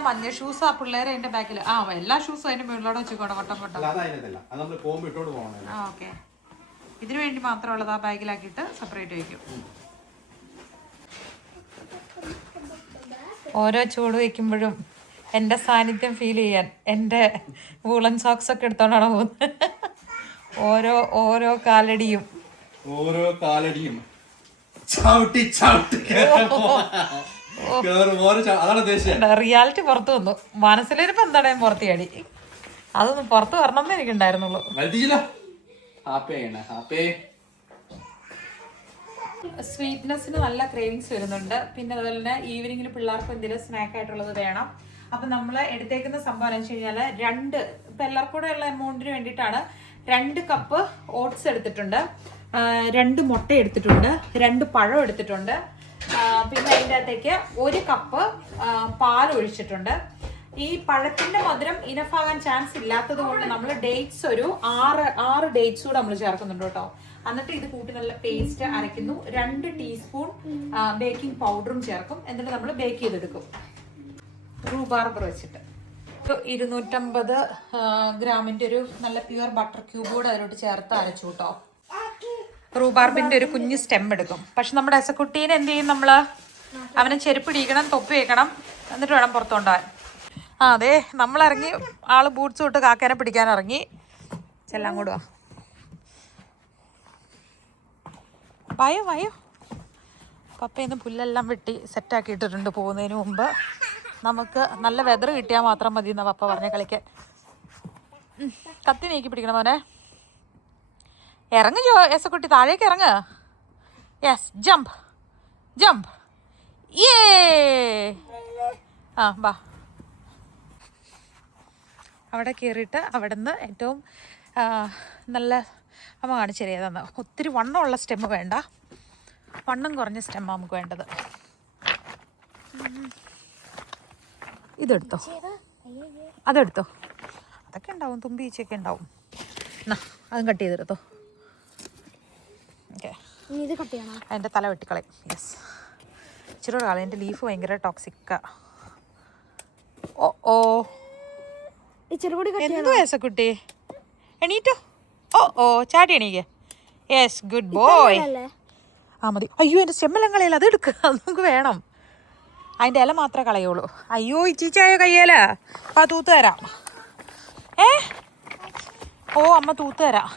മഞ്ഞ ഷൂസ് ആ പിള്ളേരെ അതിന്റെ ബാക്കിൽ എല്ലാ ഷൂസും അതിന്റെ മുകളിലോടെ വെച്ചോട്ടെ വട്ടം വട്ടം. അതല്ല, അത് നമ്മൾ പോകുമ്പോൾ ഇട്ടോട് പോകണം. ഓക്കെ, ഇതിനു വേണ്ടി മാത്രമുള്ളത് ആ ബാഗിലാക്കിയിട്ട് സെപ്പറേറ്റ് വയ്ക്കും. ഓരോ ചൂട് വയ്ക്കുമ്പോഴും എൻ്റെ സാന്നിധ്യം ഫീൽ ചെയ്യാൻ എൻ്റെ വൂളൻ സോക്സ് ഒക്കെ എടുത്തോണ്ടാണ് പോകുന്നത്. ഓരോ കാലടിയും റിയാലിറ്റി പുറത്തു വന്നു. മനസ്സിലിരിപ്പ് എന്താണ് പുറത്ത് ചാടി. അതൊന്നും പുറത്ത് വരണമെന്ന് എനിക്കുണ്ടായിരുന്നുള്ളൂ. സ്വീറ്റ്നെസ്സിന് നല്ല ക്രേവിങ്സ് വരുന്നുണ്ട്. പിന്നെ അതുപോലെ തന്നെ ഈവനിങ്ങിൽ പിള്ളേർക്ക് എന്തെങ്കിലും സ്നാക്ക് ആയിട്ടുള്ളത് വേണം. അപ്പം നമ്മൾ എടുത്തേക്കുന്ന സംഭവം എന്ന് വെച്ച് കഴിഞ്ഞാൽ ഇപ്പം എല്ലാവർക്കും കൂടെ ഉള്ള എമൗണ്ടിന് വേണ്ടിയിട്ടാണ് 2 കപ്പ് ഓട്സ് എടുത്തിട്ടുണ്ട്, 2 മുട്ട എടുത്തിട്ടുണ്ട്, 2 പഴം എടുത്തിട്ടുണ്ട്, പിന്നെ അതിൻ്റെ അകത്തേക്ക് 1 കപ്പ് പാൽ ഒഴിച്ചിട്ടുണ്ട്. ഈ പഴത്തിന്റെ മധുരം ഇനഫാകാൻ ചാൻസ് ഇല്ലാത്തത് കൊണ്ട് നമ്മൾ ഡേറ്റ്സ് ഒരു 6 ഡേറ്റ്സ് കൂടെ നമ്മൾ ചേർക്കുന്നുണ്ട് കേട്ടോ. എന്നിട്ട് ഇത് കൂട്ടി നല്ല പേസ്റ്റ് അരയ്ക്കുന്നു. 2 ടീസ്പൂൺ ബേക്കിംഗ് പൗഡറും ചേർക്കും. എന്നിട്ട് നമ്മൾ ബേക്ക് ചെയ്തെടുക്കും റൂബാർബർ വെച്ചിട്ട്. 250 ഗ്രാമിന്റെ ഒരു നല്ല പ്യുവർ ബട്ടർ ക്യൂബ് കൂടെ അതിലോട്ട് ചേർത്ത് അരച്ചു കേട്ടോ. റൂബാർബിന്റെ ഒരു കുഞ്ഞ് സ്റ്റെം എടുക്കും. പക്ഷെ നമ്മുടെ എസക്കുട്ടീനെ എന്ത് ചെയ്യും നമ്മള്? അവനെ ചെരുപ്പിടിക്കണം, തൊപ്പി വെക്കണം, എന്നിട്ട് വേണം പുറത്തു കൊണ്ടുപോകാൻ. അതെ, നമ്മളിറങ്ങി. ആള് ബൂട്ട്സ് തൊട്ട് കാക്കേനെ പിടിക്കാൻ ഇറങ്ങി. ചെല്ലാം കൂടുവാ. വായോ പപ്പയിന്ന് പുല്ലെല്ലാം വെട്ടി സെറ്റാക്കി ഇട്ടിട്ടുണ്ട് പോകുന്നതിന് മുമ്പ്. നമുക്ക് നല്ല വെതർ കിട്ടിയാൽ മാത്രം മതി എന്നാ പപ്പ പറഞ്ഞ കളിക്കാൻ. കത്തി നീക്കി പിടിക്കണം മോനെ. ഇറങ്ങ് എസക്കുട്ടി, താഴേക്ക് ഇറങ്ങ്. Yes, jump. യേ ബാ. അവിടെ കയറിയിട്ട് അവിടെ നിന്ന് ഏറ്റവും നല്ല അമ്മ കാണിച്ചു തരിക. ഒത്തിരി വണ്ണമുള്ള സ്റ്റെമ്മ് വേണ്ട, വണ്ണം കുറഞ്ഞ സ്റ്റെമ്മാണ് നമുക്ക് വേണ്ടത്. ഇതെടുത്തോ, അതെടുത്തോ, അതൊക്കെ ഉണ്ടാവും, തുമ്പി ഈച്ചയൊക്കെ ഉണ്ടാവും. എന്നാ അതും കട്ട് ചെയ്തെടുത്തോ. ഓക്കെ, അതിൻ്റെ തല വെട്ടിക്കളയും. യെസ്, ഇച്ചിരി കളയും. എൻ്റെ ലീഫ് ഭയങ്കര ടോക്സിക്കാ. ഓ ഓ, എന്ത് വയസ്സക്കുട്ടി, എണീറ്റോ. ഓ ഓ, ചാടി എണീക്ക്. Yes, good boy. ആ മതി. അയ്യോ, എൻ്റെ സ്റ്റെമ്മെല്ലാം കളയല്ല, അത് എടുക്കുക, അത് നമുക്ക് വേണം. അതിൻ്റെ ഇല മാത്രമേ കളയുള്ളൂ. അയ്യോ, ഇച്ചീച്ചായോ കയ്യേല. ആ തൂത്ത് തരാം. ഓ അമ്മ തൂത്ത് തരാം.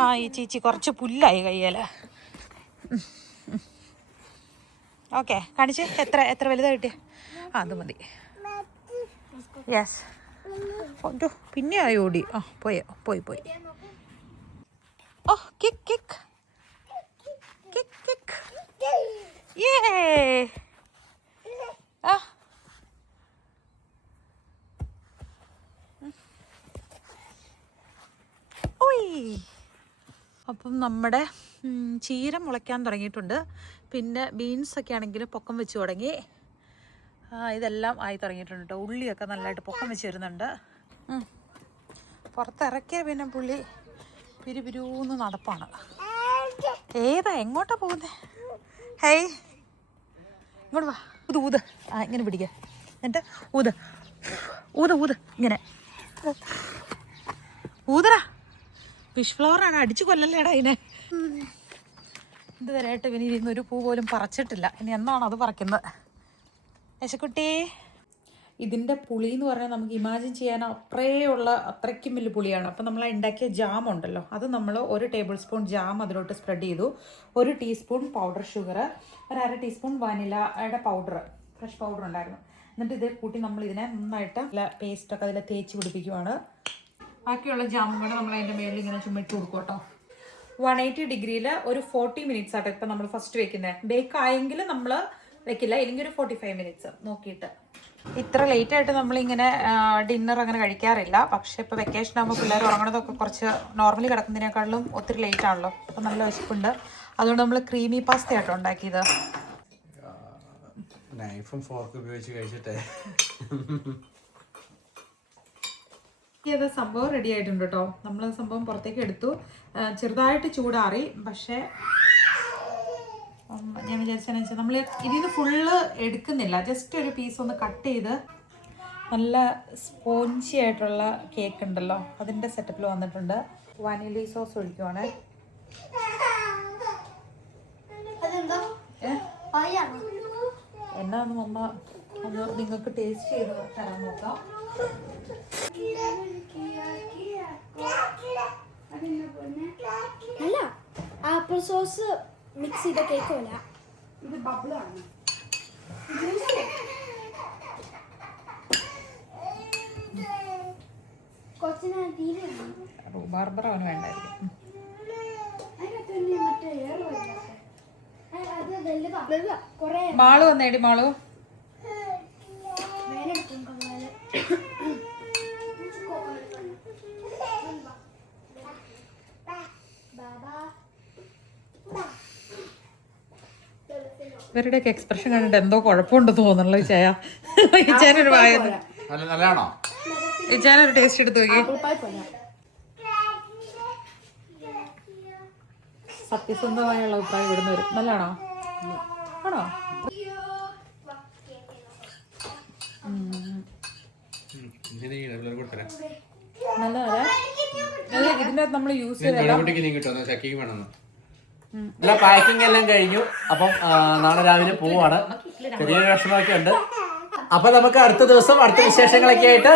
ആ ഈ ചീച്ചി കുറച്ച് പുല്ലായി കയ്യേല. ഓക്കെ, കാണിച്ച്. എത്ര വലുതാണ് കിട്ടിയ? ആ അത് മതി. യെസ്. പിന്നെ ആയി ഓടി. ആ പോയി. ഓ കിക്ക് കിക്ക് കിക്ക് കിക്ക്. യേ. ആ അപ്പം നമ്മുടെ ചീര മുളയ്ക്കാൻ തുടങ്ങിയിട്ടുണ്ട്. പിന്നെ ബീൻസൊക്കെ ആണെങ്കിൽ പൊക്കം വെച്ച് തുടങ്ങി. ഇതെല്ലാം ആയി തുടങ്ങിയിട്ടുണ്ട് കേട്ടോ. ഉള്ളിയൊക്കെ നല്ലതായിട്ട് പൊക്കം വെച്ച് വരുന്നുണ്ട്. പുറത്തിറക്കിയ പിന്നെ പുള്ളി പിരിപിരൂന്ന് നടപ്പാണ്. എങ്ങോട്ടാ പോകുന്നത്? ഹേയ്, ഇങ്ങോട്ട് വാ. ഊത്. ആ ഇങ്ങനെ പിടിക്കുക, എന്നിട്ട് ഊത് ഇങ്ങനെ ഊതറാ. ഫിഷ് ഫ്ലവറാണ്, അടിച്ചു കൊല്ലല്ലേടാ അതിനെ. ഇതുവരെയായിട്ട് ഇവന് ഇരുന്നൊരു പൂ പോലും പറിച്ചിട്ടില്ല. ഇനി എന്നാണ് അത് പറിക്കുന്നത്? യശക്കുട്ടി, ഇതിൻ്റെ പുളി എന്ന് പറഞ്ഞാൽ നമുക്ക് ഇമാജിൻ ചെയ്യാൻ അത്രയ്ക്കും വലിയ പുളിയാണ്. അപ്പോൾ നമ്മൾ ഉണ്ടാക്കിയ ജാം ഉണ്ടല്ലോ, അത് നമ്മൾ 1 ടേബിൾ സ്പൂൺ ജാം അതിലോട്ട് സ്പ്രെഡ് ചെയ്തു. 1 ടീസ്പൂൺ പൗഡർ ഷുഗർ, 1/2 ടീസ്പൂൺ വാനിലയുടെ പൗഡർ, ഫ്രഷ് പൗഡർ ഉണ്ടായിരുന്നു. എന്നിട്ട് ഇതേ കൂട്ടി നമ്മൾ ഇതിനെ നന്നായിട്ട് പേസ്റ്റൊക്കെ അതിൽ തേച്ച് പിടിപ്പിക്കുവാണ്. ബാക്കിയുള്ള ജാമും കൂടെ നമ്മൾ അതിൻ്റെ മേളിൽ ഇങ്ങനെ ചുമ്മിട്ട് കൊടുക്കും കേട്ടോ. 180 ഡിഗ്രിയിൽ ഒരു 40 മിനിറ്റ്സ് ആട്ടോ ഇപ്പം നമ്മൾ ഫസ്റ്റ് വെക്കുന്നത്. ബേക്ക് ആയെങ്കിൽ നമ്മൾ വെക്കില്ല, ഇല്ലെങ്കിൽ ഒരു 45 മിനിറ്റ്സ് നോക്കിയിട്ട്. ഇത്ര ലേറ്റ് ആയിട്ട് നമ്മളിങ്ങനെ ഡിന്നർ അങ്ങനെ കഴിക്കാറില്ല. പക്ഷെ ഇപ്പോൾ വെക്കേഷൻ ആകുമ്പോൾ പിള്ളേർ ഉറങ്ങണതൊക്കെ കുറച്ച് നോർമലി കിടക്കുന്നതിനേക്കാളും ഒത്തിരി ലേറ്റ് ആണല്ലോ. അപ്പം നല്ല വിശപ്പുണ്ട്, അതുകൊണ്ട് നമ്മൾ ക്രീമി പാസ്ത ആട്ടോ ഉണ്ടാക്കിയത്. നൈഫും ഫോർക്കും ഉപയോഗിച്ച് കഴിച്ചിട്ടേ. അത് സംഭവം റെഡി ആയിട്ടുണ്ട് കേട്ടോ. നമ്മൾ സംഭവം പുറത്തേക്ക് എടുത്തു, ചെറുതായിട്ട് ചൂടാറി. പക്ഷേ ഞാൻ വിചാരിച്ചതെന്ന് വെച്ചാൽ നമ്മൾ ഇതിന് ഫുള്ള് എടുക്കുന്നില്ല, ജസ്റ്റ് ഒരു പീസ് ഒന്ന് കട്ട് ചെയ്ത് നല്ല സ്പോഞ്ചി ആയിട്ടുള്ള കേക്ക് ഉണ്ടല്ലോ, അതിൻ്റെ സെറ്റപ്പിൽ വന്നിട്ടുണ്ട്. വാനില സോസ് ഒഴിക്കുവാണ്. എന്നാന്ന് മമ്മ ഒന്ന് നിങ്ങൾക്ക് ടേസ്റ്റ് ചെയ്ത് തരാൻ നോക്കാം. അല്ല, ആപ്പിൾ സോസ് മിക്സ് ചെയ്ത കേക്കല്ല, ഇത് ബബിളാണ്. ബാർബർ അവന് വേണ്ടായിരിക്കും. മാളു വന്നേടി, മാളു. ഇവരുടെയൊക്കെ എക്സ്പ്രഷൻ കണ്ടിട്ട് എന്തോ കുഴപ്പമുണ്ടെന്ന് തോന്നുന്നല്ലോ. ഇച്ചാനൊരു വായത്, ഇച്ചാനൊരു ടേസ്റ്റ് എടുത്ത് നോക്കി. സത്യസന്ധമായുള്ള അഭിപ്രായം ഇവിടുന്ന് വരും. നല്ലതാണോ? ആണോ? നല്ലതല്ലേ? ഇതിൻ്റെ അകത്ത് നമ്മൾ യൂസ് ചെയ്ത പാക്കിംഗ് എല്ലാം കഴിഞ്ഞു. അപ്പം നാളെ രാവിലെ പോവാണ്. ചെറിയൊരു വിഷമമൊക്കെ ഉണ്ട്. അപ്പൊ നമുക്ക് അടുത്ത ദിവസം അടുത്ത വിശേഷങ്ങളൊക്കെ ആയിട്ട്